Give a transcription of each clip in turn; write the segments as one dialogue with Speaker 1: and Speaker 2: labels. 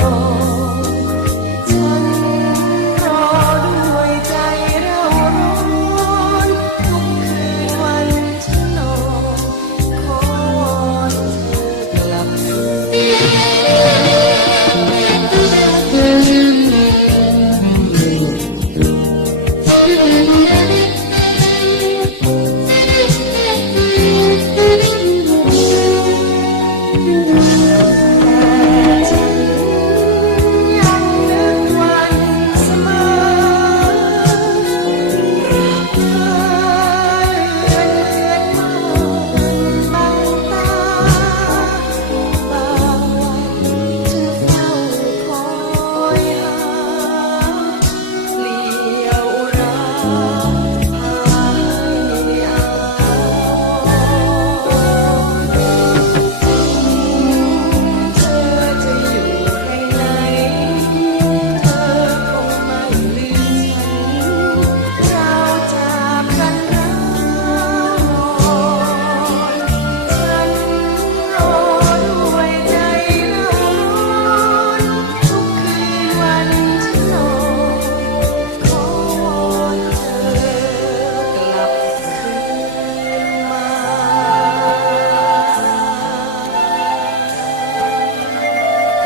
Speaker 1: 后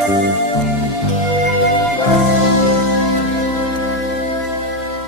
Speaker 1: Música